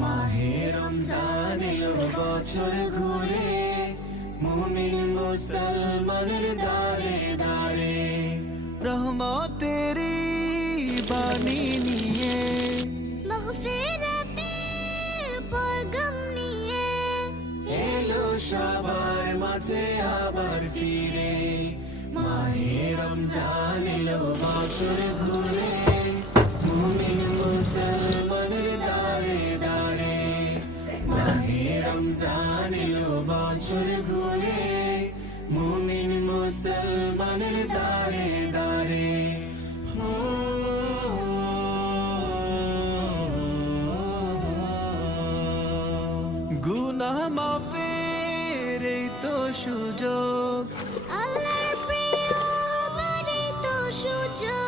মাহে রমজান এলো বছর ঘুরে, মুমিন মুসলমানের দারে দারে রহমতেরি বাণী নিয়ে, মাগফিরাতের পয়গাম নিয়ে এলো সবার মাঝে আবার ফিরে। মাহে রমজান এলো বছর ঘুরে, মুমিন মুসলমানের দারে দারে। মাহে রমজান এলো বছর ঘুরে, মুমিন মুসলমানের দারে দারে। গুনাহ মাফের এই তো সুযোগ, আল্লাহর প্রিয় হবার এই তো সুযোগ।